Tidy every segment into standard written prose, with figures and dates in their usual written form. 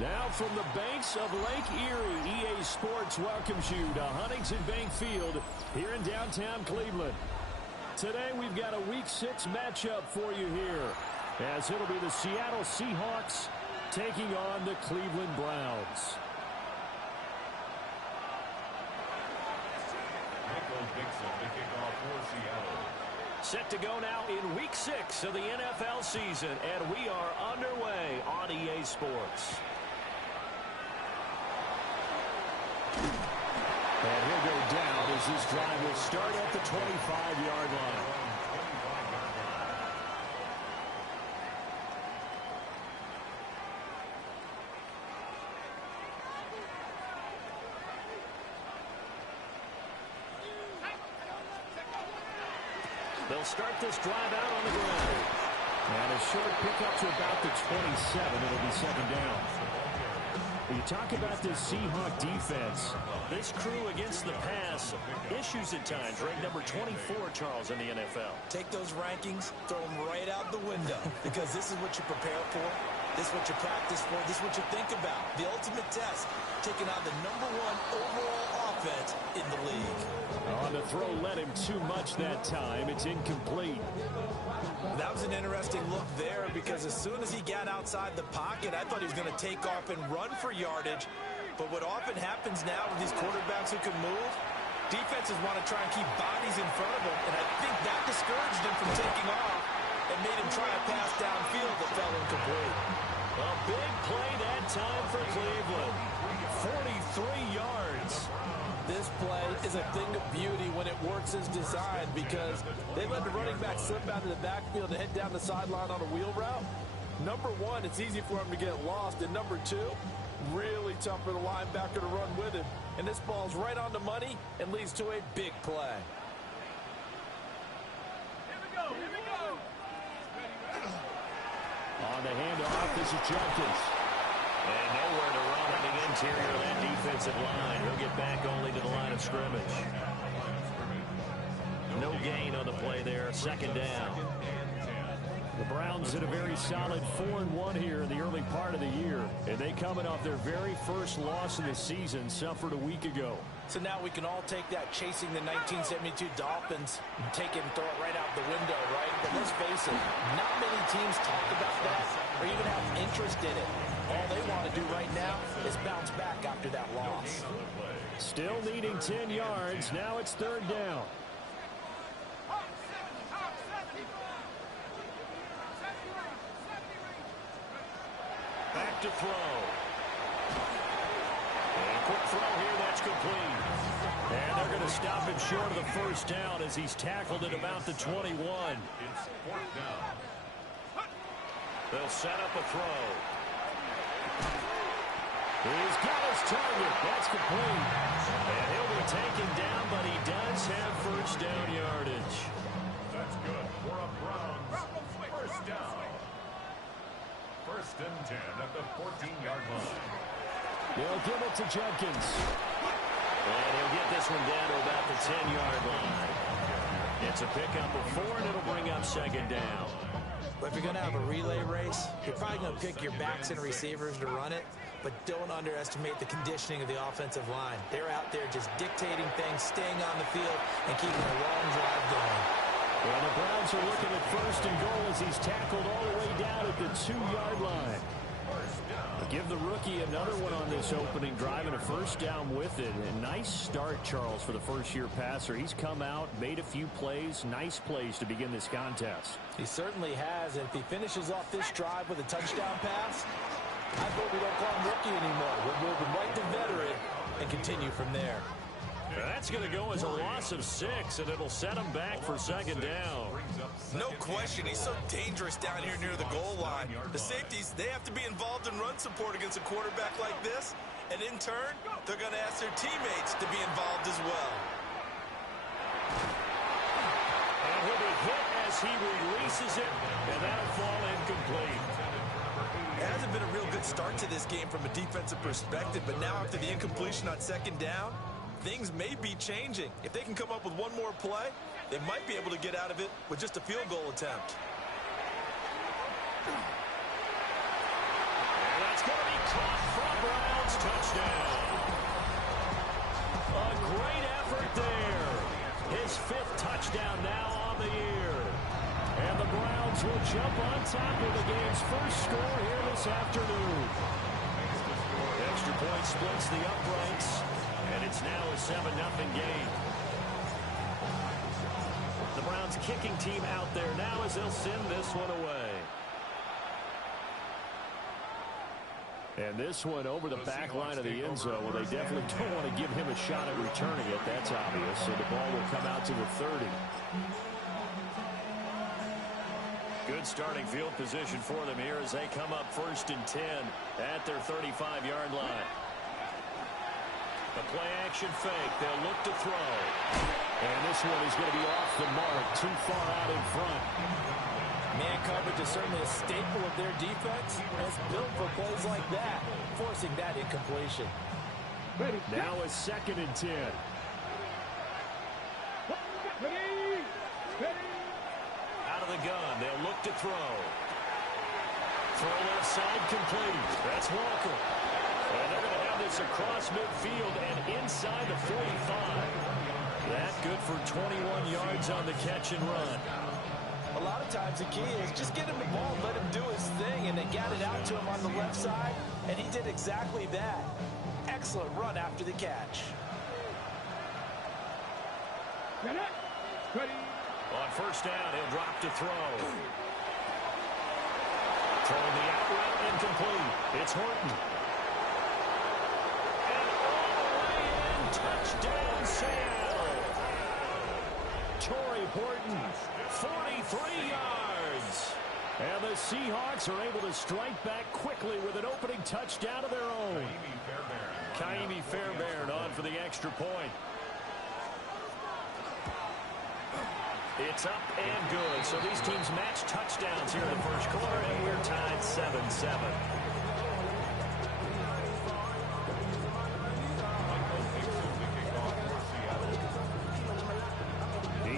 Now from the banks of Lake Erie, EA Sports welcomes you to Huntington Bank Field here in downtown Cleveland. Today we've got a Week 6 matchup for you here, as it'll be the Seattle Seahawks taking on the Cleveland Browns. Set to go now in Week 6 of the NFL season, and we are underway on EA Sports. And he'll go down as this drive will start at the 25-yard line. They'll start this drive out on the ground. And a short pickup to about the 27. It'll be second down. You talk about this Seahawk defense. This crew against the pass, issues at times. Ranked number 24, Charles, in the NFL. Take those rankings, throw them right out the window, because this is what you prepare for. This is what you practice for. This is what you think about. The ultimate test, taking on the #1 overall offense in the league. On the throw, led him too much that time. It's incomplete. That was an interesting look there, because as soon as he got outside the pocket, I thought he was going to take off and run for yardage. But what often happens now with these quarterbacks who can move, defenses want to try and keep bodies in front of them, and I think that discouraged him from taking off and made him try a pass downfield that fell incomplete. A big play that time for Cleveland. 43 yards. This play is a thing of beauty when it works as designed, because they let the running back slip out of the backfield and head down the sideline on a wheel route. Number one, it's easy for him to get lost. And number two, really tough for the linebacker to run with him. And this ball's right on the money and leads to a big play. Here we go. On the handoff, this is Jenkins. And nowhere to run on the interior of that defensive line. He'll get back only to the line of scrimmage. No gain on the play there. Second down. The Browns hit a very solid 4-1 here in the early part of the year. And they coming off their very first loss of the season, suffered a week ago. So now we can all take that chasing the 1972 Dolphins and take it and throw it right out the window, right? But let's face it, not many teams talk about that or even have interest in it. All they want to do right now is bounce back after that loss. Still needing 10 yards. Now it's third down. Back to throw. And a quick throw here, that's complete. And they're going to stop him short of the first down as he's tackled at about the 21. They'll set up a throw. He's got his target. That's complete. And he'll be taken down, but he does have first down yardage. That's good for a Browns first down. First and 10 at the 14-yard line. They'll give it to Jenkins. And he'll get this one down to about the 10-yard line. It's a pickup of 4, and it'll bring up second down. But if you're going to have a relay race, you're probably going to pick your backs and receivers to run it, but don't underestimate the conditioning of the offensive line. They're out there just dictating things, staying on the field, and keeping a long drive going. Well, the Browns are looking at first and goal as he's tackled all the way down at the 2-yard line. Give the rookie another one on this opening drive and a first down with it. A nice start, Charles, for the first-year passer. He's come out, made a few plays, nice plays to begin this contest. He certainly has, and if he finishes off this drive with a touchdown pass, I hope we don't call him rookie anymore. We'll move him right to veteran and continue from there. That's going to go as a loss of 6, and it'll set him back for second down. No question, he's so dangerous down here near the goal line. The safeties, they have to be involved in run support against a quarterback like this, and in turn, they're going to ask their teammates to be involved as well. And he'll be hit as he releases it, and that'll fall incomplete. It hasn't been a real good start to this game from a defensive perspective, but now after the incompletion on second down, things may be changing. If they can come up with one more play, they might be able to get out of it with just a field goal attempt. And that's going to be caught Seahawks touchdown. A great effort there. His 5th touchdown now on the year. And the Browns will jump on top of the game's first score here this afternoon. Extra point splits the uprights, and it's now a 7-0 game. The Browns kicking team out there now as they'll send this one away. And this one over the back line of the end zone. Well, they definitely don't want to give him a shot at returning it. That's obvious. So the ball will come out to the 30. Good starting field position for them here as they come up 1st and 10 at their 35-yard line. The play action fake. They'll look to throw. And this one is going to be off the mark, too far out in front. Man coverage is certainly a staple of their defense, and it's built for plays like that, forcing that incompletion. Now a 2nd and 10. Out of the gun, they'll look to throw. Throw left side complete. That's Walker. And they're going to have this across midfield and inside the 45. That good for 21 yards on the catch and run. A lot of times the key is just get him the ball, let him do his thing, and they got it out to him on the left side, and he did exactly that. Excellent run after the catch. On 1st down, he'll drop to throw. Throwing the out route incomplete. It's Horton. And all the way in, touchdown Seattle. Torrey Horton, 43 yards. And the Seahawks are able to strike back quickly with an opening touchdown of their own. Kaimi Fairbairn on for the extra point. It's up and good. So these teams match touchdowns here in the first quarter, and we're tied 7-7.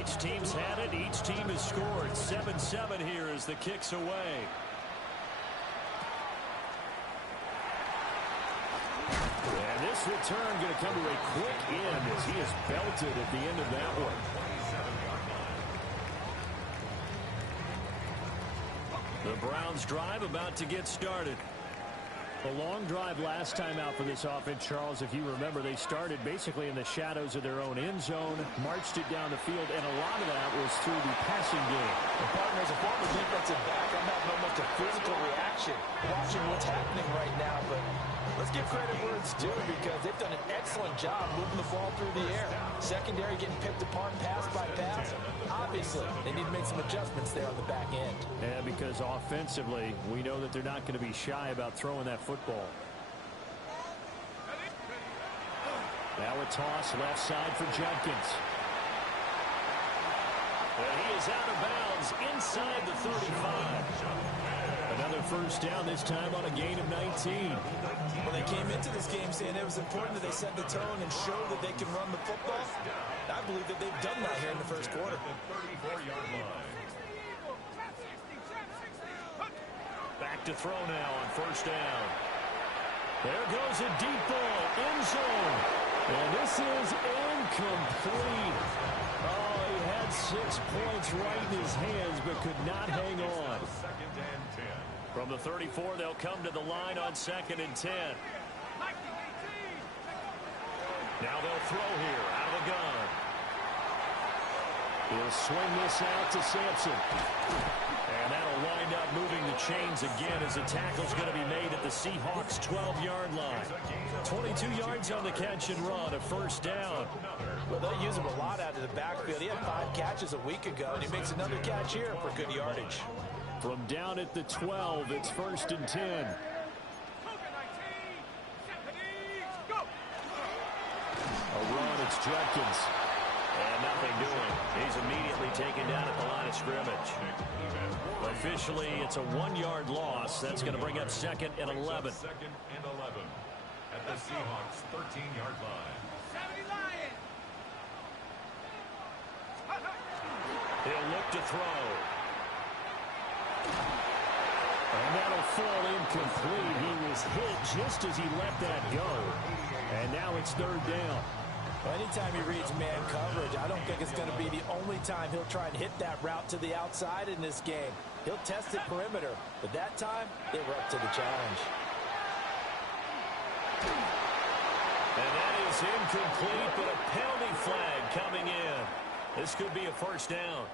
Each team's had it. Each team has scored. 7-7 here as the kick's away. And this return going to come to a quick end as he is belted at the end of that one. The Browns drive about to get started. A long drive last time out for this offense, Charles. If you remember, they started basically in the shadows of their own end zone, marched it down the field, and a lot of that was through the passing game. And partner, as a former defensive back, I'm having almost a physical reaction watching what's happening right now, but let's give credit where it's due because they've done an excellent job moving the ball through the air. Secondary getting picked apart pass by pass. Obviously, they need to make some adjustments there on the back end. Yeah, because offensively, we know that they're not going to be shy about throwing that football. Now a toss left side for Jenkins. And he is out of bounds inside the 35. Another 1st down, this time on a gain of 19. When they came into this game saying it was important that they set the tone and show that they can run the football, I believe that they've done that here in the first quarter. Back to throw now on 1st down. There goes a deep ball, end zone. And this is incomplete. Oh, he had 6 points right in his hands, but could not hang on. From the 34, they'll come to the line on 2nd and 10. Now they'll throw here out of the gun. He'll swing this out to Sampson. And that'll wind up moving the chains again as the tackle's going to be made at the Seahawks' 12-yard line. 22 yards on the catch and run, a 1st down. Well, they'll use him a lot out of the backfield. He had 5 catches a week ago, and he makes another catch here for good yardage. From down at the 12, it's 1st and 10. A run, it's Jenkins. And nothing doing. He's immediately taken down at the line of scrimmage. Officially, it's a 1-yard loss. That's going to bring up 2nd and 11. 2nd and 11 at the Seahawks' 13-yard line. He'll look to throw. And that'll fall incomplete. He was hit just as he let that go. And now it's third down. Anytime he reads man coverage, I don't think it's going to be the only time he'll try and hit that route to the outside in this game. He'll test the perimeter, but that time, they were up to the challenge. And that is incomplete, but a penalty flag coming in. This could be a first down.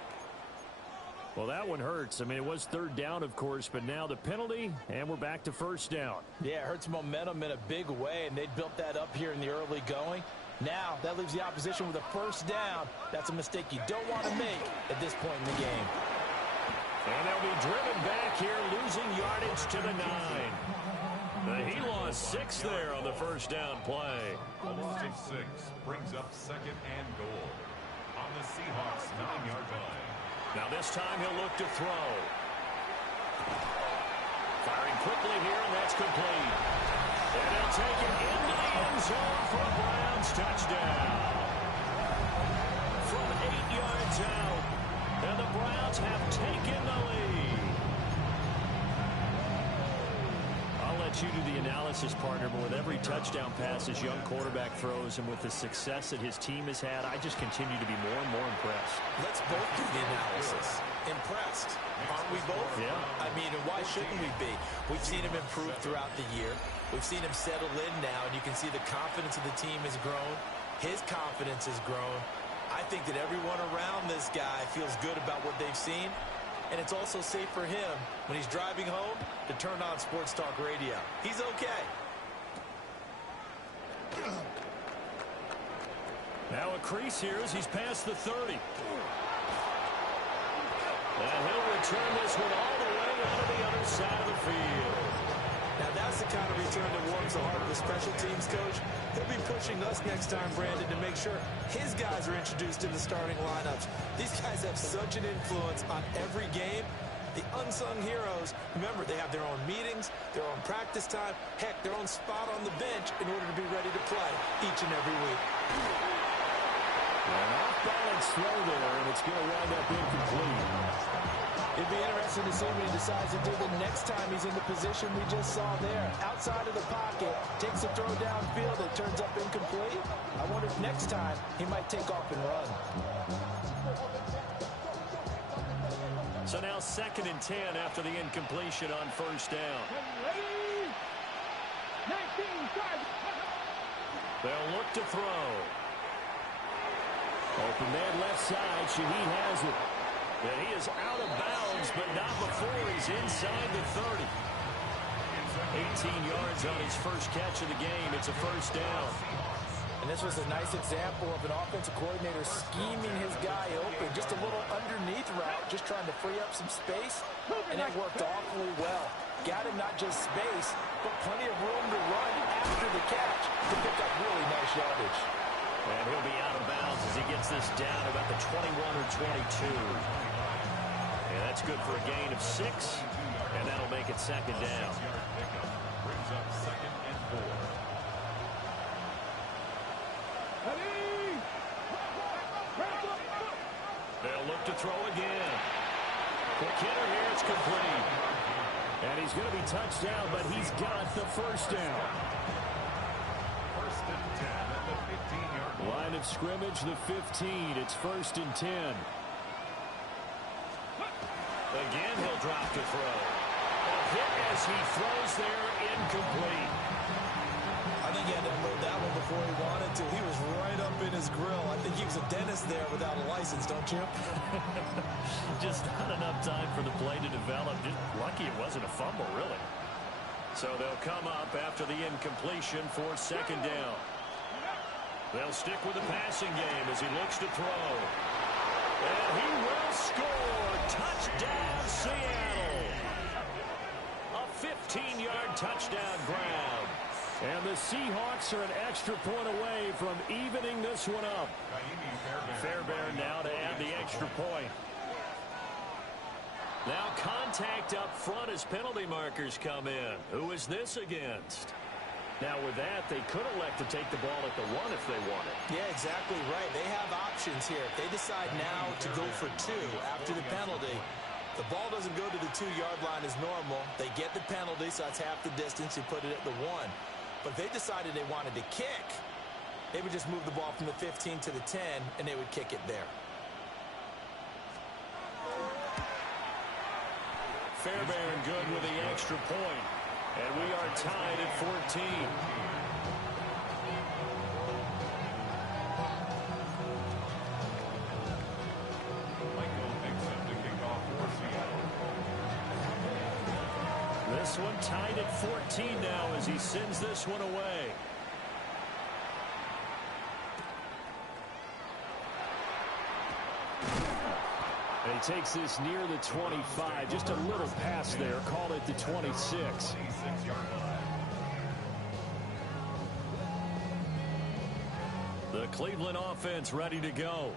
Well, that one hurts. I mean, it was third down, of course, but now the penalty, and we're back to first down. Yeah, it hurts momentum in a big way, and they built that up here in the early going. Now, that leaves the opposition with a first down. That's a mistake you don't want to make at this point in the game. And they'll be driven back here, losing yardage to the 9. He lost 6 there on the first down play. Almost 6 brings up second and goal on the Seahawks 9-yard line. Now this time he'll look to throw. Firing quickly here, and that's complete. And he'll take it into the end zone for a Browns touchdown. From 8 yards out, and the Browns have taken the lead. I'll let you do the analysis, partner, but with every touchdown pass his young quarterback throws and with the success that his team has had, I just continue to be more and more impressed. Let's both do the analysis. Impressed. Aren't we both? Yeah. I mean, and why shouldn't we be? We've seen him improve throughout the year. We've seen him settle in now, and you can see the confidence of the team has grown. His confidence has grown. I think that everyone around this guy feels good about what they've seen. And it's also safe for him when he's driving home to turn on Sports Talk Radio. He's okay. Now a crease here as he's past the 30. And he'll return this one all the way out of the other side of the field. Now that's the kind of return that warms the heart of the special teams coach. He'll be pushing us next time, Brandon, to make sure his guys are introduced in the starting lineups. These guys have such an influence on every game. The unsung heroes, remember, they have their own meetings, their own practice time, heck, their own spot on the bench in order to be ready to play each and every week. An off-balance throw there, and it's going to wind up incomplete. It'd be interesting to see what he decides to do the next time he's in the position we just saw there. Outside of the pocket, takes a throw downfield, it turns up incomplete. I wonder if next time he might take off and run. So now 2nd and 10 after the incompletion on first down. They'll look to throw. Open man left side. Shaheed has it. And he is out of bounds, but not before he's inside the 30. 18 yards on his first catch of the game. It's a first down. And this was a nice example of an offensive coordinator scheming his guy open. Just a little underneath route, just trying to free up some space. And it worked awfully well. Got him not just space, but plenty of room to run after the catch to pick up really nice yardage. And he'll be out of bounds as he gets this down about the 21 or 22. And that's good for a gain of 6. And that'll make it second down. Brings up second and 4. They'll look to throw again. Quick hitter here, it's complete. And he's going to be touched down, but he's got the first down. First and 10 at the 15-yard line. Line of scrimmage, the 15. It's first and 10. Again, he'll drop to throw. A hit as he throws there, incomplete. I think he had to unload that one before he wanted to. He was right up in his grill. I think he was a dentist there without a license, don't you? Just not enough time for the play to develop. Just lucky it wasn't a fumble, really. So they'll come up after the incompletion for second down. They'll stick with the passing game as he looks to throw. And he will score. Touchdown, Seattle. A 15-yard touchdown grab. And the Seahawks are an extra point away from evening this one up. Fairbairn now to add the extra point. Now contact up front as penalty markers come in. Who is this against? Now with that, they could elect to take the ball at the 1 if they wanted. Yeah, exactly right. They have options here. If they decide now to go for 2 after the penalty, The ball doesn't go to the 2-yard line as normal. They get the penalty, so that's half the distance. You put it at the 1. But if they decided they wanted to kick, they would just move the ball from the 15 to the 10, and they would kick it there. Fairbairn good with the extra point. And we are tied at 14. This one tied at 14 now as he sends this one away. And he takes this near the 25. Just a little pass there. Call it the 26. The Cleveland offense ready to go.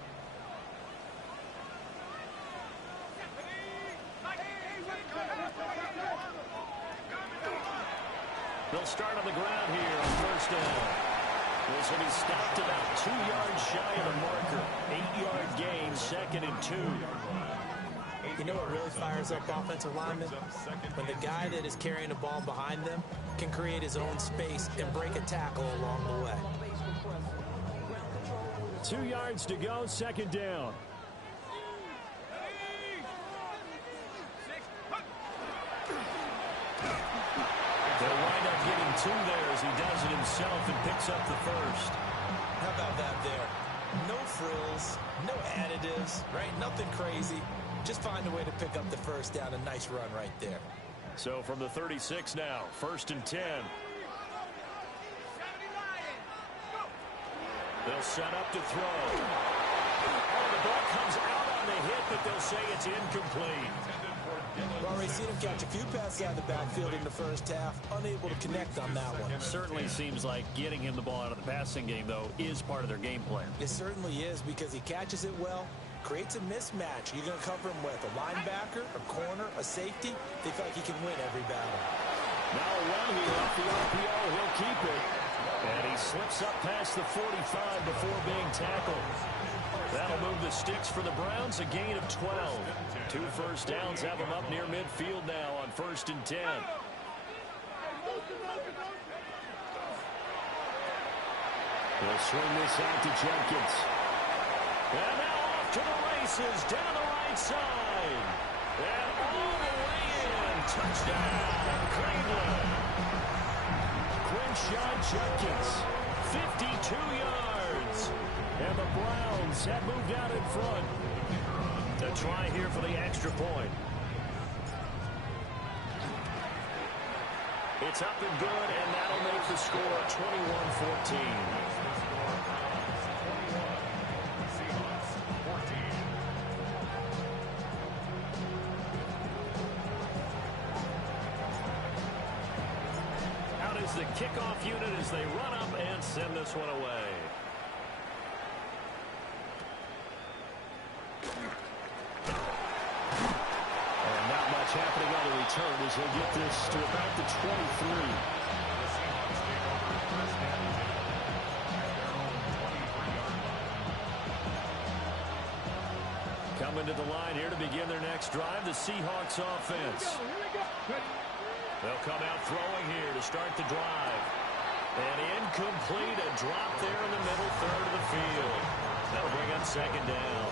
They'll start on the ground here on first down. This will be stopped about 2 yards shy of the marker. 8-yard gain, 2nd and 2. You know what really fires up offensive linemen? When the guy that is carrying the ball behind them can create his own space and break a tackle along the way. 2 yards to go, 2nd down. They'll wind up getting 2 there as he does it himself and picks up the first. How about that there? No frills, no additives, right? Nothing crazy. Just find a way to pick up the first down. A nice run right there. So from the 36 now, 1st and 10. They'll set up to throw. Oh, the ball comes out on the hit, but they'll say it's incomplete. Well, already seen him catch a few passes out of the backfield in the first half. Unable to connect on that one. Certainly seems like getting him the ball out of the passing game, though, is part of their game plan. It certainly is because he catches it well, creates a mismatch. You're going to cover him with a linebacker, a corner, a safety. They feel like he can win every battle. Now a run here off the RPO. He'll keep it. And he slips up past the 45 before being tackled. That'll move the sticks for the Browns, a gain of 12. 2 first downs have them up near midfield now on 1st and 10. They'll swing this out to Jenkins. And now off to the races, down the right side. And all the way in. Touchdown, Cleveland. Quinshon Jenkins, 52 yards. And the Browns have moved out in front. A try here for the extra point. It's up and good, and that'll make the score 21-14. Seahawks 14. Out is the kickoff unit as they run up and send this one away. Happening on the return as he'll get this to about the 23. Coming to the line here to begin their next drive, the Seahawks offense. They'll come out throwing here to start the drive. And incomplete, a drop there in the middle third of the field. That'll bring up 2nd down.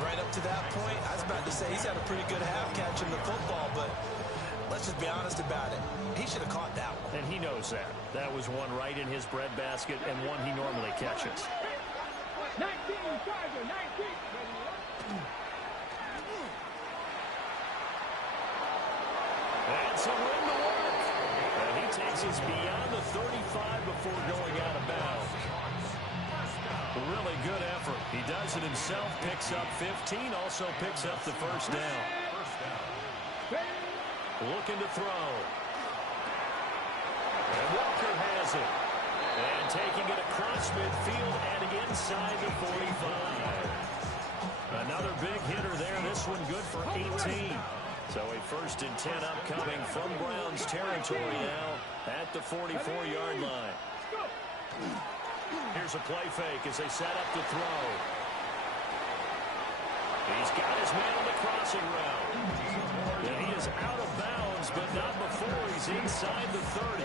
Right up to that point, I was about to say he's had a pretty good half catching the football, but let's just be honest about it. He should have caught that one. And he knows that. That was one right in his breadbasket and one he normally catches. 19, Tiger, 19. And some room to work. And he takes us beyond the 35 before going out of bounds. Really good effort. He does it himself, picks up 15, also picks up the first down. Looking to throw. And Walker has it. And taking it across midfield and inside the 45. Another big hitter there. This one good for 18. So a 1st and 10 upcoming from Browns territory now at the 44-yard line. Here's a play fake as they set up to throw. He's got his man on the crossing route. And he is out of bounds, but not before he's inside the 30.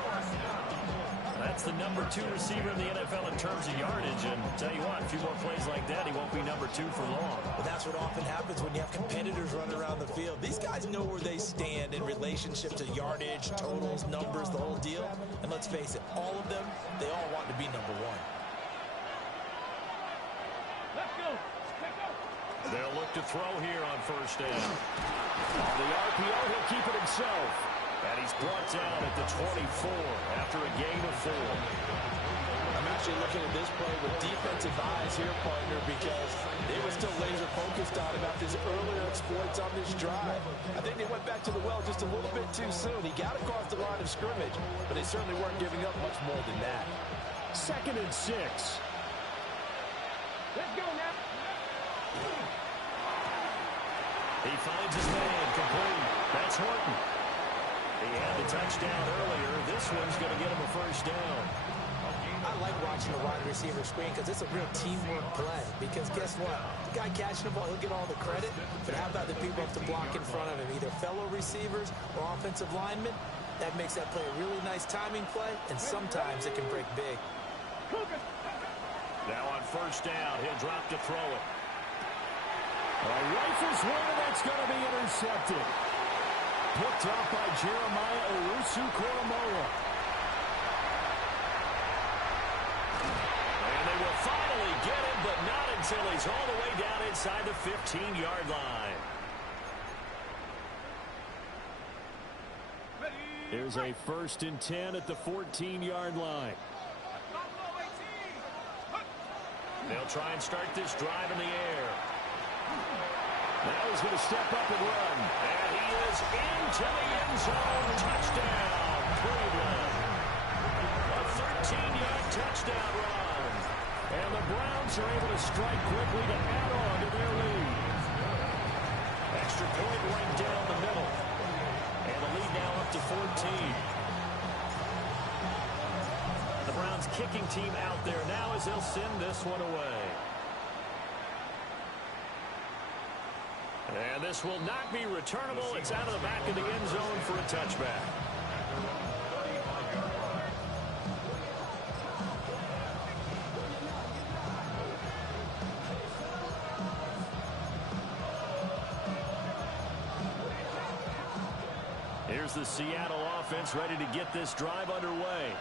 That's the number 2 receiver in the NFL in terms of yardage. And tell you what, a few more plays like that, he won't be number 2 for long. But that's what often happens when you have competitors running around the field. These guys know where they stand in relationship to yardage, totals, numbers, the whole deal. And let's face it, all of them, they all want to be number 1. Let's go. Let's go. They'll look to throw here on first down. On the RPO, he'll keep it himself. And he's brought down at the 24 after a gain of 4. I'm actually looking at this play with defensive eyes here, partner, because they were still laser focused on about this earlier exploits on this drive. I think they went back to the well just a little bit too soon. He got across the line of scrimmage, but they certainly weren't giving up much more than that. 2nd and 6. Let's go now. He finds his man complete. That's Horton. He had the touchdown earlier. This one's going to get him a first down. I like watching the wide receiver screen because it's a real teamwork play. Because guess what? The guy catching the ball, he'll get all the credit. But how about the people up to block in front of him, either fellow receivers or offensive linemen? That makes that play a really nice timing play, and sometimes it can break big. Now on first down, he'll drop to throw it. Rifles one, and that's going to be intercepted. Picked up by Jeremiah Owusu-Koramoah. And they will finally get him, but not until he's all the way down inside the 15-yard line. Here's a 1st and 10 at the 14-yard line. They'll try and start this drive in the air. Now he's going to step up and run. And he is into the end zone. Touchdown, Cleveland. A 13-yard touchdown run. And the Browns are able to strike quickly to add on to their lead. Extra point right down the middle. And the lead now up to 14. The Browns kicking team out there now as they'll send this one away. And this will not be returnable. It's out of the back of the end zone for a touchback. Here's the Seattle offense ready to get this drive underway.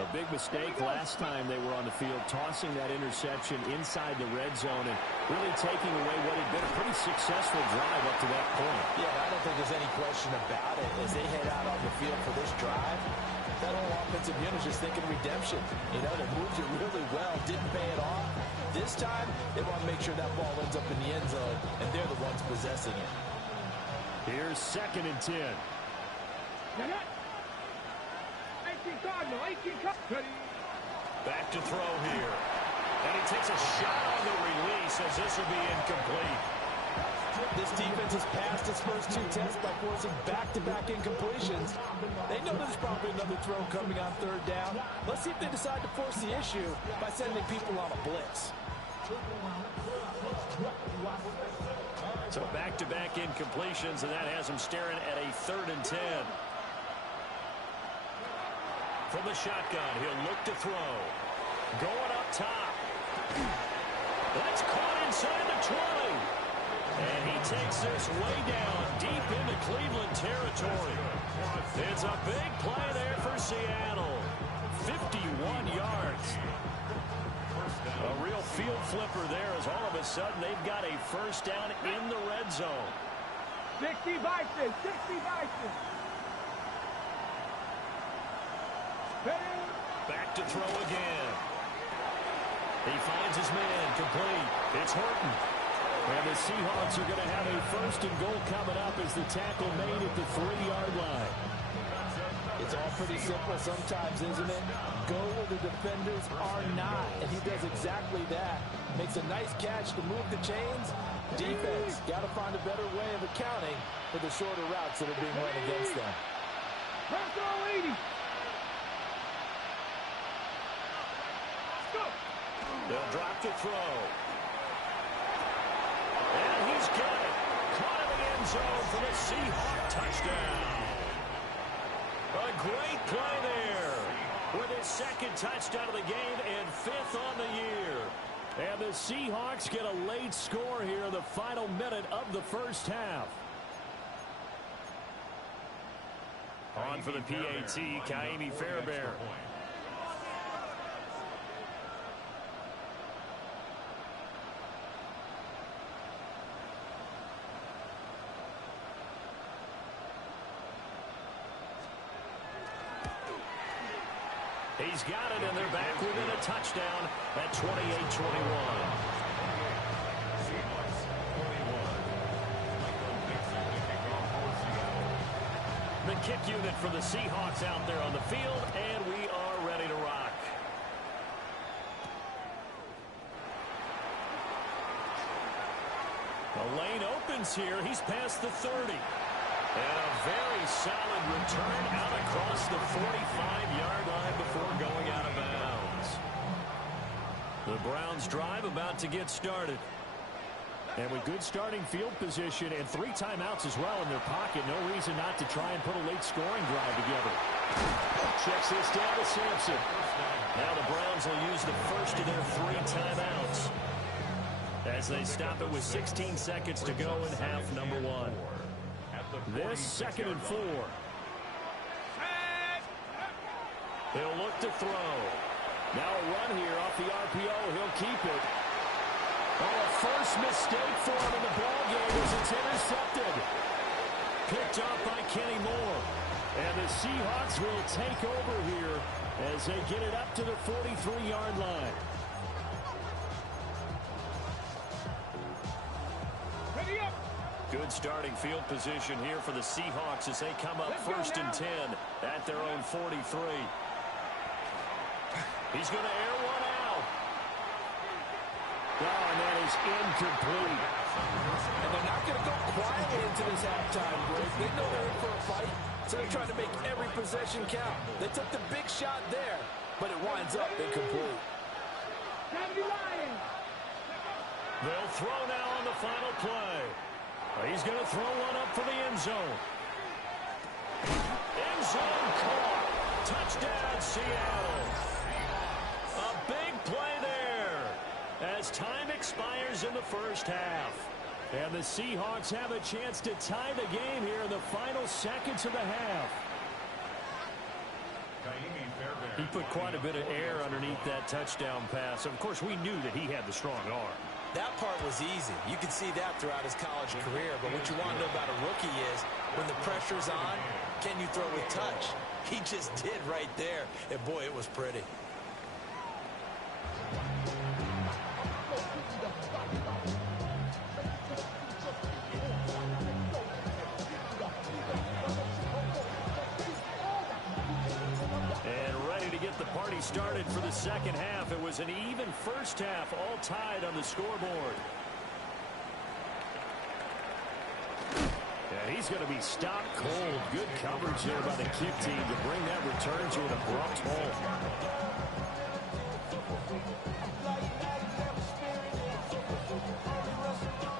A big mistake last time they were on the field, tossing that interception inside the red zone and really taking away what had been a pretty successful drive up to that point. Yeah, I don't think there's any question about it. As they head out on the field for this drive, that whole offensive unit is just thinking redemption. You know, they moved it really well, didn't pay it off. This time, they want to make sure that ball ends up in the end zone, and they're the ones possessing it. Here's 2nd and 10. Back to throw here. And he takes a shot on the release as this will be incomplete. This defense has passed its first 2 tests by forcing back-to-back incompletions. They know there's probably another throw coming on 3rd down. Let's see if they decide to force the issue by sending people on a blitz. So back-to-back incompletions, and that has him staring at a 3rd and 10. From the shotgun, he'll look to throw. Going up top. That's caught inside the 20. And he takes this way down, deep into Cleveland territory. It's a big play there for Seattle. 51 yards. A real field flipper there as all of a sudden they've got a first down in the red zone. 60 Vikings, 60 Vikings. Back to throw again. He finds his man complete. It's Horton. And the Seahawks are going to have a 1st and goal coming up as the tackle made at the 3-yard line. It's all pretty simple sometimes, isn't it? Go where the defenders are not, and he does exactly that. Makes a nice catch to move the chains. Defense got to find a better way of accounting for the shorter routes that are being run against them. They'll drop to throw. And He's got it. Caught in the end zone for the Seahawks touchdown. A great play there with his second touchdown of the game and 5th on the year. And the Seahawks get a late score here in the final minute of the first half. On for the PAT, Kaimi Fairbairn. He's got it, and they're back within a touchdown at 28-21. The kick unit for the Seahawks out there on the field, and we are ready to rock. The lane opens here. He's past the 30. And a very solid return out across the 45-yard line before going out of bounds. The Browns drive about to get started. And with good starting field position and 3 timeouts as well in their pocket, no reason not to try and put a late scoring drive together. Checks this down to Sampson. Now the Browns will use the first of their 3 timeouts as they stop it with 16 seconds to go in half number 1. This 2nd and 4. He'll look to throw. Now a run here off the RPO. He'll keep it. Oh, a first mistake for him in the ballgame as it's intercepted. Picked off by Kenny Moore. And the Seahawks will take over here as they get it up to the 43-yard line. Ready up. Good starting field position here for the Seahawks as they come up 1st and 10 at their own 43. He's going to air one out. Oh, and that is incomplete. And they're not going to go quietly into this halftime break. They know they're in for a fight, so they're trying to make every possession count. They took the big shot there, but it winds up incomplete. They'll throw now on the final play. He's going to throw one up for the end zone. End zone caught. Touchdown, Seattle. A big play there as time expires in the first half. And the Seahawks have a chance to tie the game here in the final seconds of the half. He put quite a bit of air underneath that touchdown pass. Of course, we knew that he had the strong arm. That part was easy. You could see that throughout his college career. But what you want to know about a rookie is when the pressure's on, can you throw with touch? He just did right there. And, boy, it was pretty. Started for the second half. It was an even first half, all tied on the scoreboard. And he's going to be stopped cold. Good coverage there by the kick team to bring that return to an abrupt halt.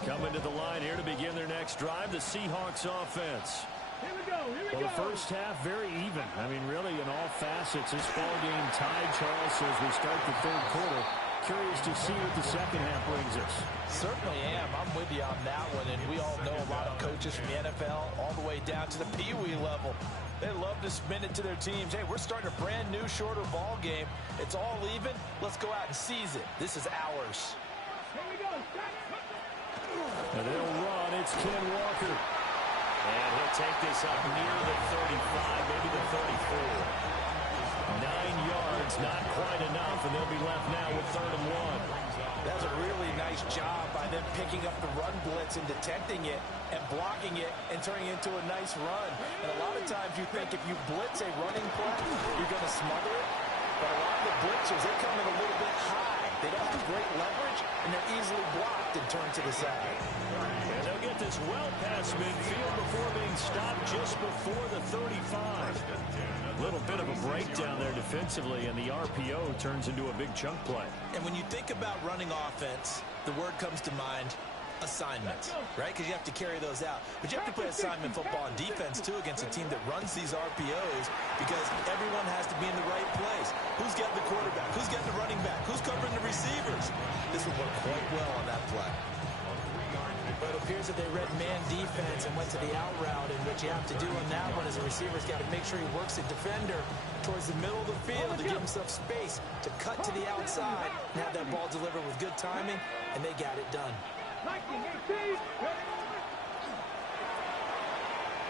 Coming to the line here to begin their next drive, the Seahawks offense. Here we go. Well, the first half, very even. I mean, really, in all facets, this ball game tied, Charles, as we start the 3rd quarter. Curious to see what the second half brings us. Certainly am. I'm with you on that one, and we all know a lot of coaches from the NFL all the way down to the Pee-wee level. They love to spin it to their teams. Hey, we're starting a brand new, shorter ball game. It's all even. Let's go out and seize it. This is ours. Here we go. And they'll run. It's Ken Walker. And he'll take this up near the 35, maybe the 34. 9 yards, not quite enough, and they'll be left now with 3rd and 1. That was a really nice job by them picking up the run blitz and detecting it and blocking it and turning it into a nice run. And a lot of times you think if you blitz a running play, you're going to smother it. But a lot of the blitzers, they come in a little bit high. They don't have great leverage, and they're easily blocked and turned to the side. And they'll get this well past midfield before being stopped just before the 35. A little bit of a breakdown there defensively, and the RPO turns into a big chunk play. And when you think about running offense, the word comes to mind, assignments, right? Because you have to carry those out. But you have to play assignment football on defense, too, against a team that runs these RPOs because everyone has to be in the right place. Who's getting the quarterback? Who's getting the running back? Who's covering the receivers? This would work quite well on that play. But it appears that they read man defense and went to the out route, and what you have to do on that one is a receiver's got to make sure he works the defender towards the middle of the field to give himself space to cut to the outside and have that ball delivered with good timing, and they got it done.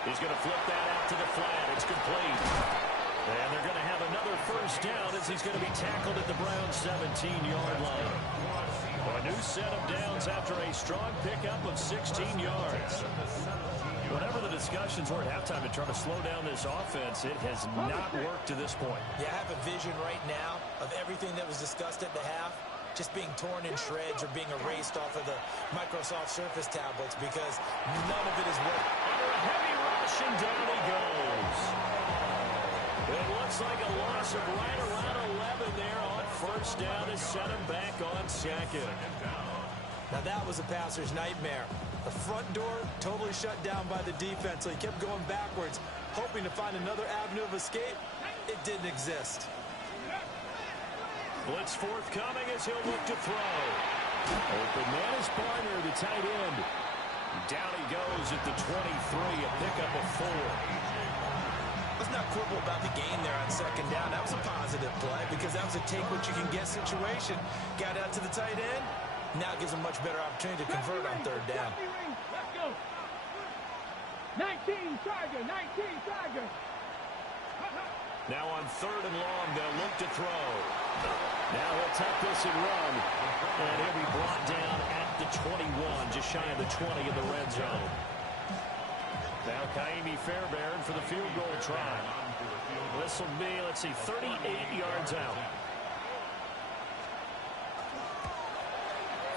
He's going to flip that out to the flat. It's complete. And they're going to have another first down as he's going to be tackled at the Browns' 17-yard line. A new set of downs after a strong pickup of 16 yards. Whatever the discussions were at halftime to try to slow down this offense, it has not worked to this point. Yeah, I have a vision right now of everything that was discussed at the half just being torn in shreds or being erased off of the Microsoft Surface tablets because none of it is working. Under a heavy rush, and down he goes. It looks like a loss of right around 11 there on first down to set him back on second. Now that was a passer's nightmare. The front door totally shut down by the defense, so he kept going backwards, hoping to find another avenue of escape. It didn't exist. Blitz forthcoming as he'll look to throw. Open man is Barner, the tight end. Down he goes at the 23, a pickup of 4. Let's not quibble about the gain there on second down. That was a positive play because that was a take-what-you-can-get situation. Got out to the tight end. Now gives him much better opportunity to convert on third down. Let's go. 19 Tiger, 19 Tiger. Now on third and long, they'll look to throw. Now he'll tuck this and run. And he'll be brought down at the 21, just shy of the 20 in the red zone. Now Kaimi Fairbairn for the field goal try. This will be, let's see, 38 yards out.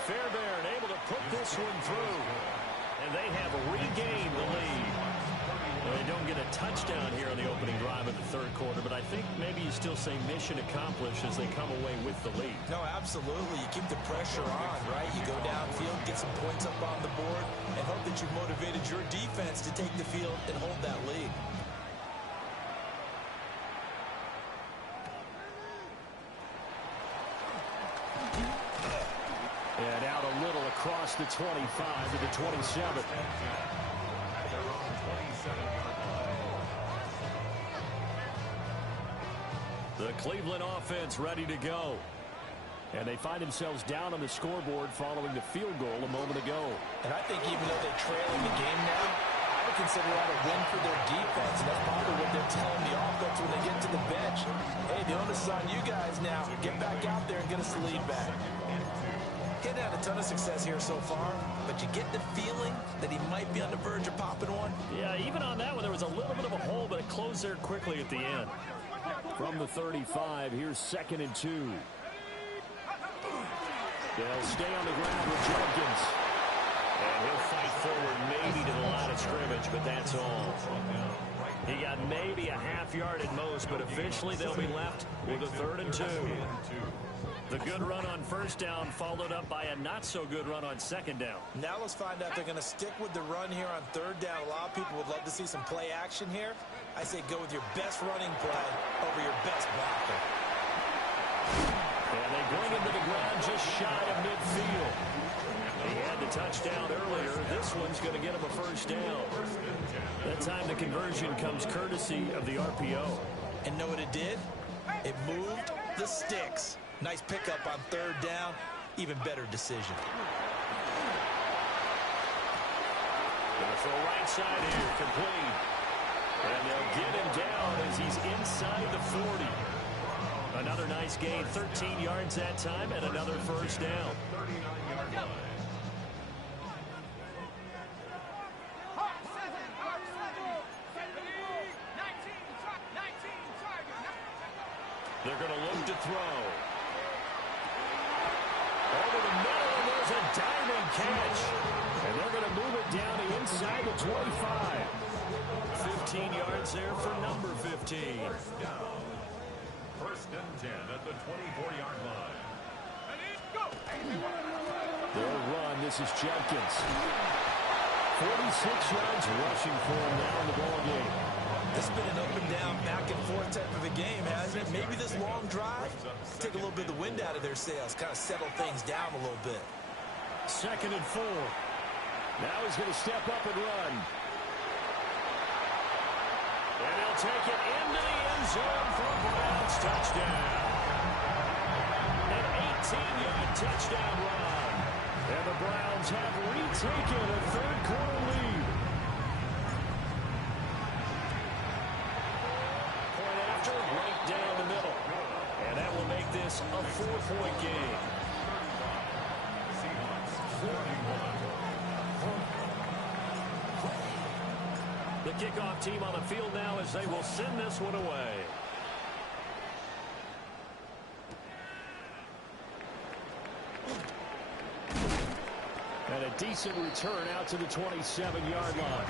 Fairbairn able to put this one through. And they have regained the lead. Well, they don't get a touchdown here on the opening drive of the third quarter, but I think maybe you still say mission accomplished as they come away with the lead. No, absolutely. You keep the pressure on, right? You go downfield, get some points up on the board, and hope that you motivated your defense to take the field and hold that lead. And out a little across the 25 to the 27. The Cleveland offense ready to go. And they find themselves down on the scoreboard following the field goal a moment ago. And I think even though they're trailing the game now, I would consider that a win for their defense. And that's probably what they're telling the offense when they get to the bench. Hey, the onus is on you guys now. Get back out there and get us the lead back. He hadn't had a ton of success here so far, but you get the feeling that he might be on the verge of popping one. Yeah, even on that one, there was a little bit of a hole, but it closed there quickly at the end. From the 35, here's 2nd and 2. They'll stay on the ground with Jenkins. And he'll fight forward maybe to the line of scrimmage, but that's all. He got maybe a half yard at most, but officially they'll be left with a 3rd and 2. The good run on first down followed up by a not-so-good run on second down. Now let's find out if they're going to stick with the run here on third down. A lot of people would love to see some play action here. I say go with your best running play over your best blocker. And they bring him to the ground just shy of midfield. He had the touchdown earlier. This one's going to get him a first down. That time the conversion comes courtesy of the RPO. And know what it did? It moved the sticks. Nice pickup on third down. Even better decision. Gonna throw right side here, complete. And they'll get him down as he's inside the 40. Another nice gain, 13 yards that time, and another first down. 39-yard line. They're going to look to throw. Over the middle, and there's a diving catch. And they're going to move it down to inside the 25. 15 yards there for number 15. First and 10 at the 24-yard line. They'll run. This is Jenkins. 46 yards rushing for him now in the ball game. This has been an up and down, back and forth type of a game, hasn't it? Maybe this long drive take a little bit of the wind out of their sails, kind of settle things down a little bit. 2nd and 4. Now he's going to step up and run. And he'll take it into the end zone for a Browns touchdown. An 18-yard touchdown run. And the Browns have retaken a third-quarter lead. Point after, right down the middle. And that will make this a 4-point game. The kickoff team on the field now as they will send this one away. And a decent return out to the 27-yard line.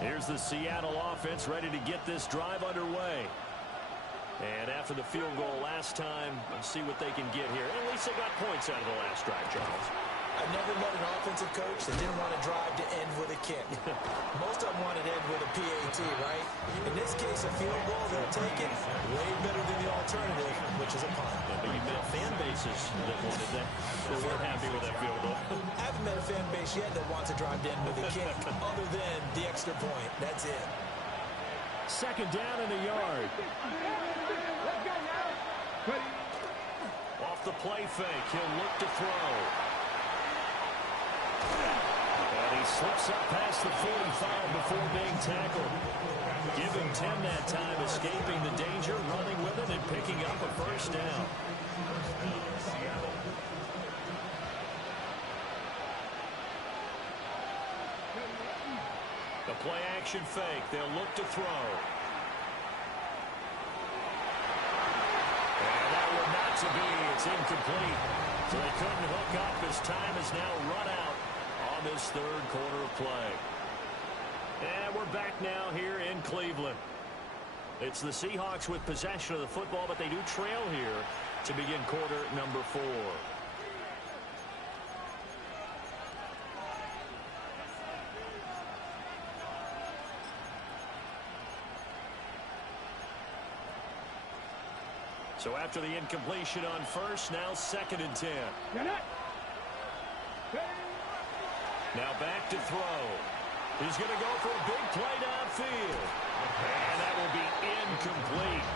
Here's the Seattle offense ready to get this drive underway. And after the field goal last time, let's see what they can get here. At least they got points out of the last drive, Charles. I've never met an offensive coach that didn't want to drive to end with a kick. Most of them wanted to end with a PAT, right? In this case, a field goal, they'll take it. Way better than the alternative, which is a punt. But you met fan bases that wanted that. They weren't happy with that field goal. I haven't met a fan base yet that wants to drive to end with a kick, other than the extra point. That's it. 2nd down in the yard. Off the play fake, he'll look to throw. And he slips up past the 45 before being tackled. Give him 10 that time, escaping the danger, running with it, and picking up a first down. The play action fake, they'll look to throw. And that will not to be, it's incomplete. So they couldn't hook up as time is now run out on this third quarter of play. And we're back now here in Cleveland. It's the Seahawks with possession of the football, but they do trail here to begin quarter number 4. So after the incompletion on first, now 2nd and 10. Now back to throw. He's going to go for a big play downfield. And that will be incomplete.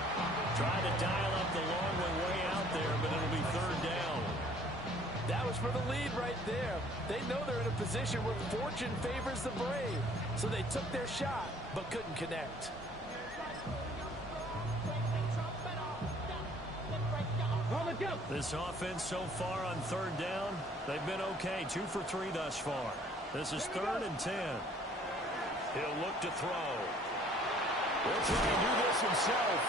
Trying to dial up the long one way out there, but it'll be 3rd down. That was for the lead right there. They know they're in a position where fortune favors the brave. So they took their shot, but couldn't connect. This offense so far on 3rd down, they've been okay. 2 for 3 thus far. This is 3rd and 10. He'll look to throw. He'll try to do this himself.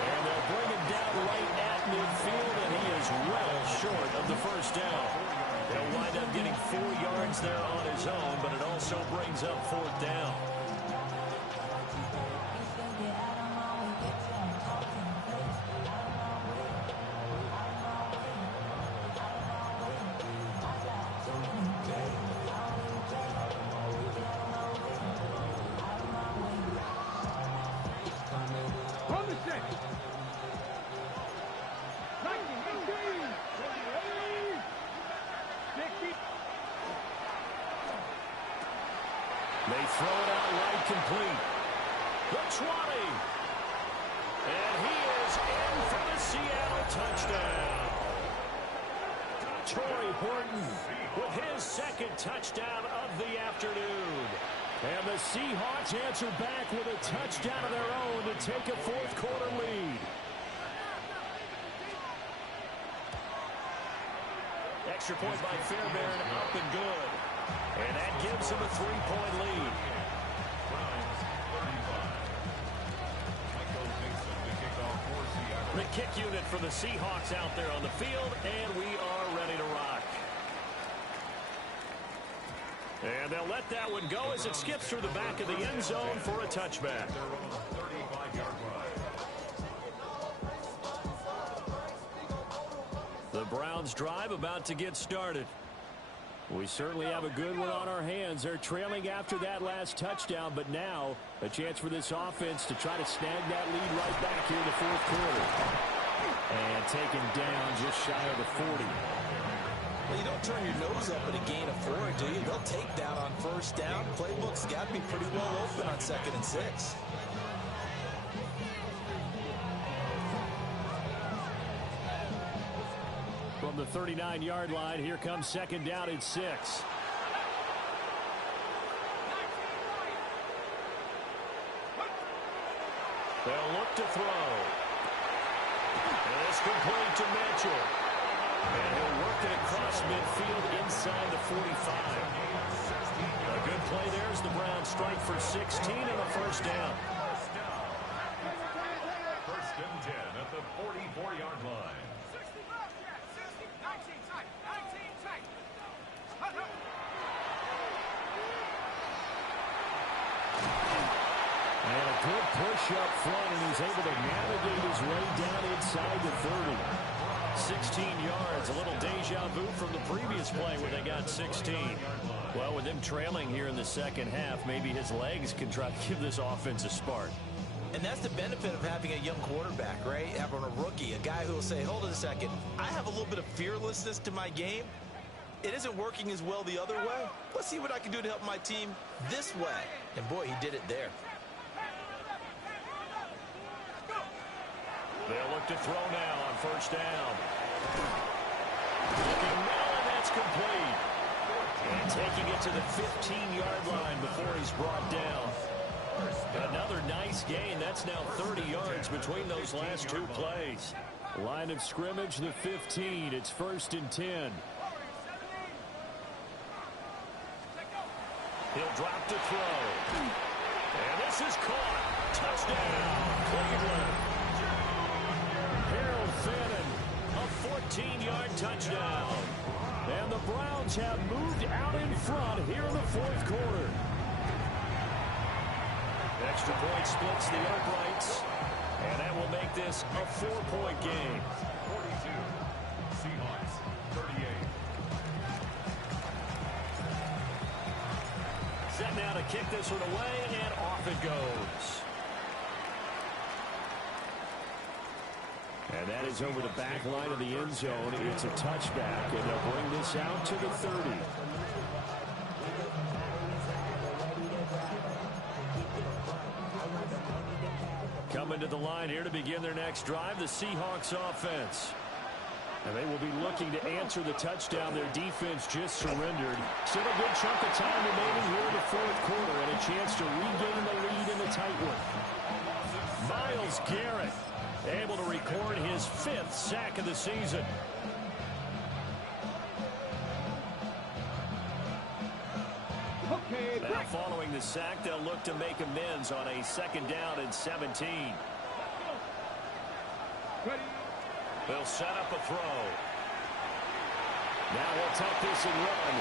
And they'll bring him down right at midfield, and he is well short of the first down. He'll wind up getting 4 yards there on his own, but it also brings up 4th down. They throw it out right complete. The 20. And he is in for the Seattle touchdown. Torrey Horton with his 2nd touchdown of the afternoon. And the Seahawks answer back with a touchdown of their own to take a 4th quarter lead. Extra point by Fairbairn, up and good. And that gives him a 3-point lead. The kick unit for the Seahawks out there on the field, and we are ready to rock. And they'll let that one go as it skips through the back of the end zone for a touchback. The Browns drive about to get started. We certainly have a good one on our hands. They're trailing after that last touchdown, but now a chance for this offense to try to snag that lead right back here in the fourth quarter. And taken down just shy of the 40. Well, you don't turn your nose up at a gain of 4, do you? They'll take that on first down. Playbook's got to be pretty well open on 2nd and 6. From the 39-yard line, here comes 2nd down and 6. They'll look to throw. And it's complete to Mitchell. And he'll work it across midfield inside the 45. A good play there as the Browns strike for 16 and a first down. First and 10 at the 44-yard line. And a good push up front, and he's able to navigate his way down inside the 30. 16 yards, a little deja vu from the previous play where they got 16. Well, with them trailing here in the second half, maybe his legs can try to give this offense a spark. And that's the benefit of having a young quarterback, right? Having a rookie, a guy who will say, hold on a second, I have a little bit of fearlessness to my game. It isn't working as well the other way. Let's see what I can do to help my team this way. And boy, he did it there. They'll look to throw now on first down. Looking now, and that's complete. And taking it to the 15-yard line before he's brought down. Another nice gain. That's now 30 yards between those last two plays. Line of scrimmage, the 15. It's 1st and 10. He'll drop to throw. And this is caught. Touchdown, Cleveland. Harold Fannin, a 14-yard touchdown. And the Browns have moved out in front here in the fourth quarter. Extra point splits the uprights. And that will make this a 4-point game. 42. Seahawks, 38. Set now to kick this one away, and off it goes. And that is over the back line of the end zone. It's a touchback, and they'll bring this out to the 30. Coming to the line here to begin their next drive, the Seahawks offense. And they will be looking to answer the touchdown their defense just surrendered. Still a good chunk of time remaining here in the fourth quarter, and a chance to regain the lead in the tight one. Myles Garrett able to record his 5th sack of the season. Now following the sack, they'll look to make amends on a 2nd down and 17. They'll set up a throw. Now he'll tuck this and run.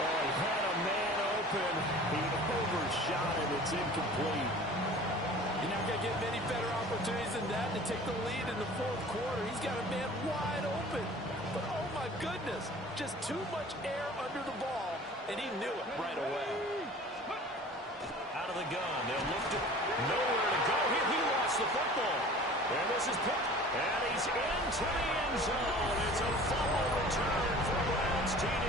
Oh, he had a man open. He overshot it. It's incomplete. You're not going to get many better opportunities than that to take the lead in the fourth quarter. He's got a man wide open. But, oh, my goodness, just too much air under the ball, and he knew it right away. Out of the gun. They'll look to nowhere to go. Here he lost the football. And this is picked. And he's into the end zone. It's a fumble return for Browns TD.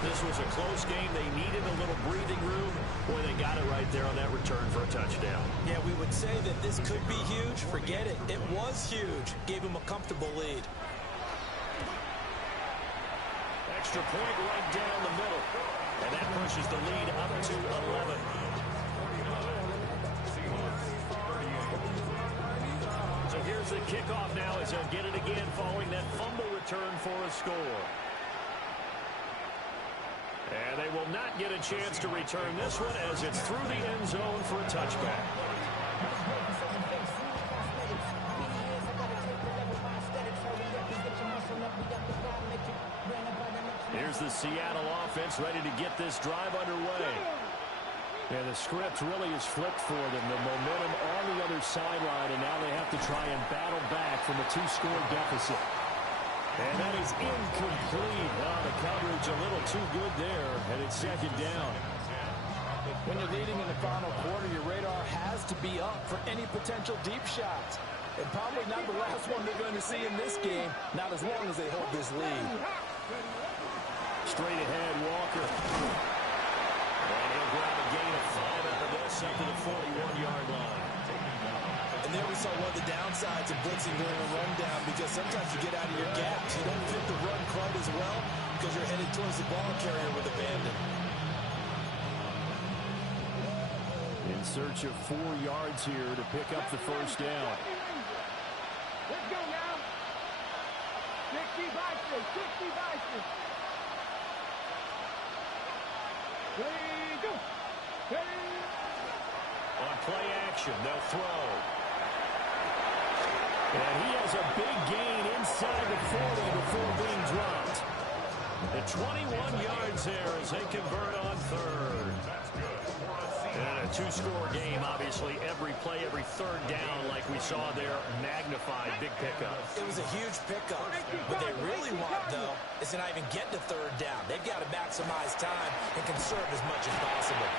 This was a close game. They needed a little breathing room. Boy, they got it right there on that return for a touchdown. Yeah, we would say that this could be huge. Forget it. It was huge. Gave him a comfortable lead. Extra point right down the middle. And that pushes the lead up to 11. So here's the kickoff now as they'll get it again following that fumble return for a score. And they will not get a chance to return this one as it's through the end zone for a touchback. the Seattle offense ready to get this drive underway. And the script really is flipped for them. The momentum on the other sideline, and now they have to try and battle back from a 2-score deficit. And that is incomplete. Oh, the coverage a little too good there, and it's second down. When you're leading in the final quarter, your radar has to be up for any potential deep shots. And probably not the last one they're going to see in this game, not as long as they hold this lead. Straight ahead, Walker. And he'll grab a gain of 5 out of this up to the 41-yard line. And there we saw one of the downsides of blitzing during a rundown, because sometimes you get out of your gaps. You don't fit the run quite as well because you're headed towards the ball carrier with abandon. In search of 4 yards here to pick up the first down. Let's go now. 60 Vikings, 60 Vikings. Ready, go. Ready. On play action, they'll throw. And he has a big gain inside the 40 before being dropped. The 21 yards there as they convert on third. And a 2-score game, obviously, every play, every third down, like we saw there, magnified, big pickup. It was a huge pickup. What they really want, though, is to not even get to third down. They've got to maximize time and conserve as much as possible.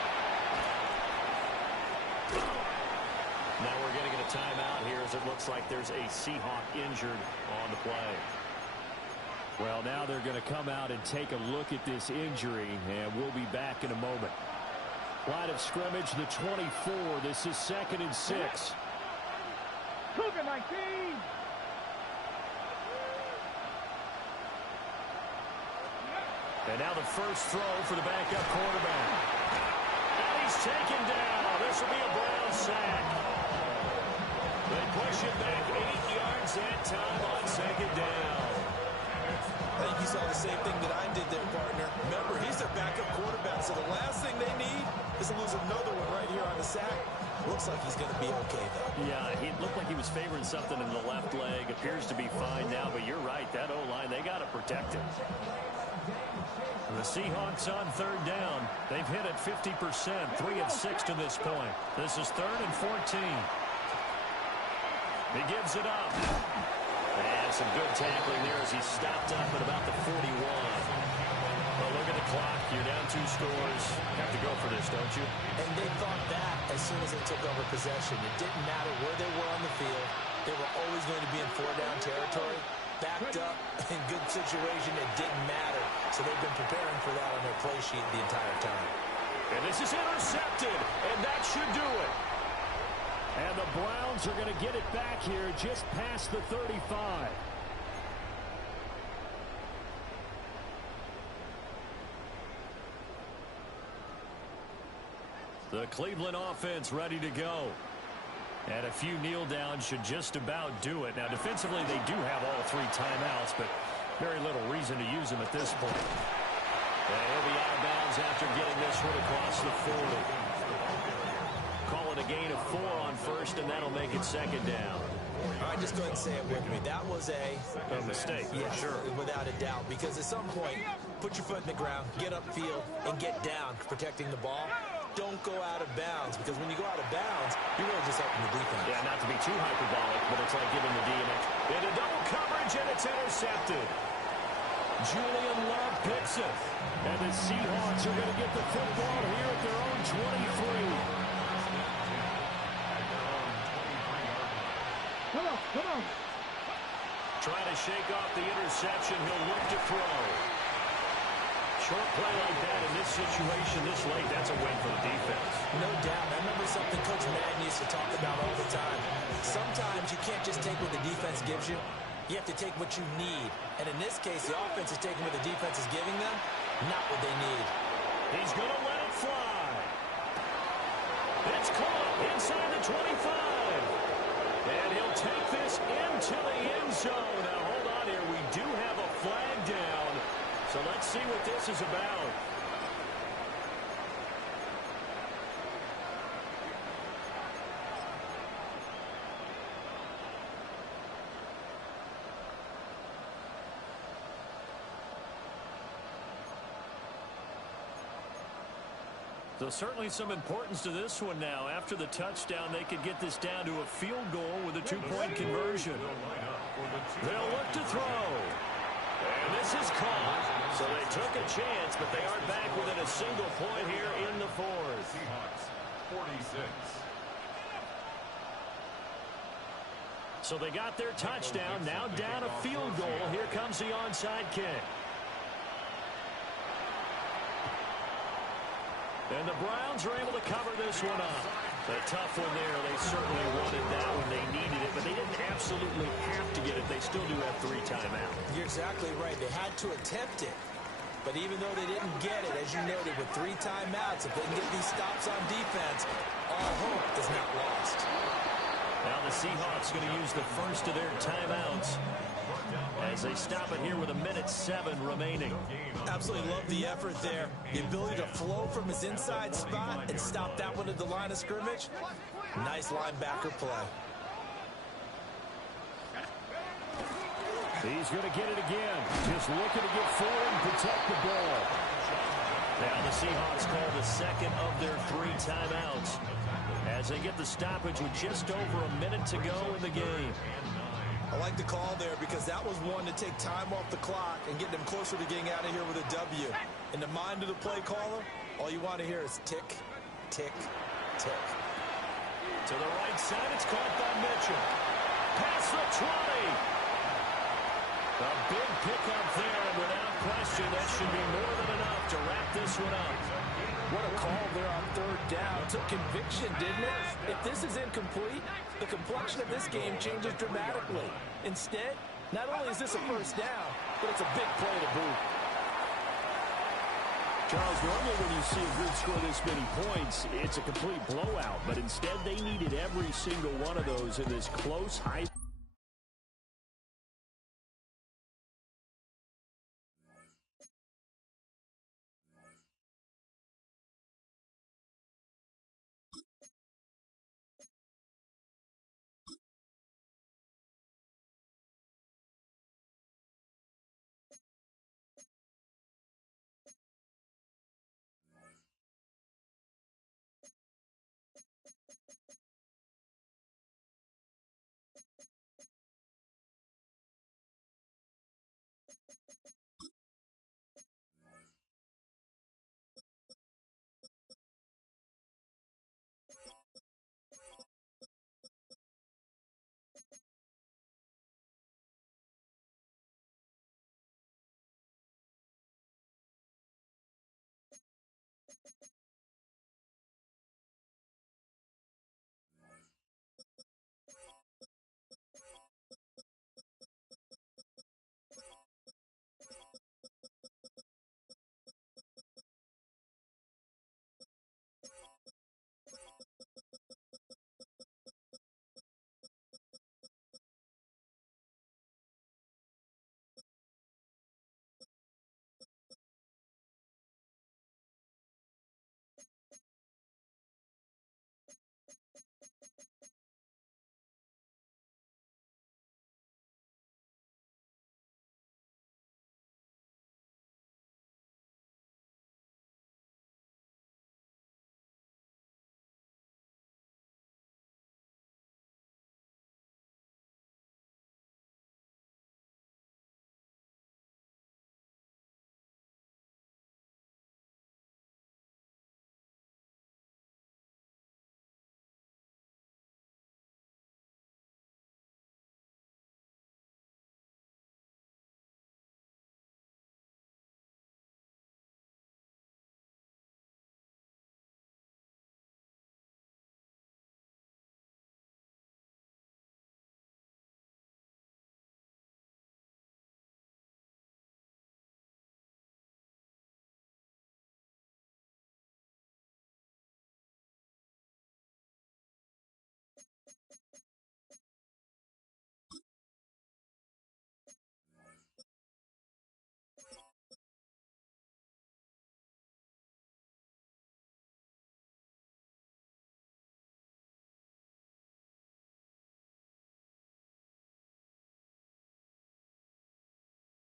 Now we're going to get a timeout here as it looks like there's a Seahawk injured on the play. Well, now they're going to come out and take a look at this injury, and we'll be back in a moment. Line of scrimmage, the 24. This is 2nd and 6. Cougar 19. And now the first throw for the backup quarterback. And he's taken down. This will be a Brown sack. They push it back 8 yards that time on 2nd down. I think you saw the same thing that I did there, partner. Remember, he's their backup quarterback, so the last thing they need is to lose another one right here on the sack. Looks like he's going to be okay, though. Yeah, he looked like he was favoring something in the left leg. Appears to be fine now, but you're right. That O-line, they got to protect him. The Seahawks on third down. They've hit it 50%, 3 of 6 to this point. This is 3rd and 14. He gives it up. And some good tackling there as he stopped up at about the 41. Well, look at the clock. You're down 2 scores. Have to go for this, don't you? And they thought that as soon as they took over possession. It didn't matter where they were on the field. They were always going to be in 4-down territory. Backed up, in good situation, it didn't matter. So they've been preparing for that on their play sheet the entire time. And this is intercepted, and that should do it. And the Browns are going to get it back here just past the 35. The Cleveland offense ready to go. And a few kneel downs should just about do it. Now, defensively, they do have all 3 timeouts, but very little reason to use them at this point. And he'll be out of bounds after getting this one across the 40. Call it a gain of 4 on first, and that'll make it 2nd down. All right, just go ahead and say it with me. That was a mistake. Yeah, sure. Without a doubt. Because at some point, put your foot in the ground, get upfield, and get down, protecting the ball. Don't go out of bounds, because when you go out of bounds, you're really just helping the defense. Yeah, not to be too hyperbolic, but it's like giving the D into double coverage, and it's intercepted. Julian Love picks it. And the Seahawks are going to get the football here at their own 23. Come on, come on. Trying to shake off the interception. He'll look to throw. Short play like that in this situation this late, that's a win for the defense. No doubt. I remember something Coach Madden used to talk about all the time. Sometimes you can't just take what the defense gives you. You have to take what you need. And in this case, the offense is taking what the defense is giving them, not what they need. He's going to let it fly. It's caught inside the 25. And he'll take this into the end zone. Now, hold on here. We do have a flag down. So let's see what this is about. So certainly some importance to this one now. After the touchdown, they could get this down to a field goal with a two-point conversion. They'll look to throw. And this is caught. So they took a chance, but they aren't back within a single point here in the fourth. Seahawks, 46. So they got their touchdown. Now down a field goal. Here comes the onside kick. And the Browns are able to cover this one up. A tough one there. They certainly wanted that when they needed it, but they didn't absolutely have to get it. They still do have 3 timeouts. You're exactly right. They had to attempt it. But even though they didn't get it, as you noted, with 3 timeouts, if they can get these stops on defense, all hope is not lost. Now the Seahawks going to use the first of their timeouts as they stop it here with 1:07 remaining. Absolutely love the effort there. The ability to flow from his inside spot and stop that one at the line of scrimmage. Nice linebacker play. He's going to get it again. Just looking to get forward and protect the ball. Now the Seahawks call the second of their 3 timeouts as they get the stoppage with just over a minute to go in the game. I like the call there because that was one to take time off the clock and get them closer to getting out of here with a W. In the mind of the play caller, all you want to hear is tick, tick, tick. To the right side, it's caught by Mitchell. Past the 20. A big pickup there, and without question, that should be more than enough to wrap this one up. What a call there on 3rd down. Took conviction, didn't it? If this is incomplete, the complexion of this game changes dramatically. Instead, not only is this a first down, but it's a big play to boot. Charles, normally when you see a group score this many points, it's a complete blowout. But instead, they needed every single one of those in this close, high...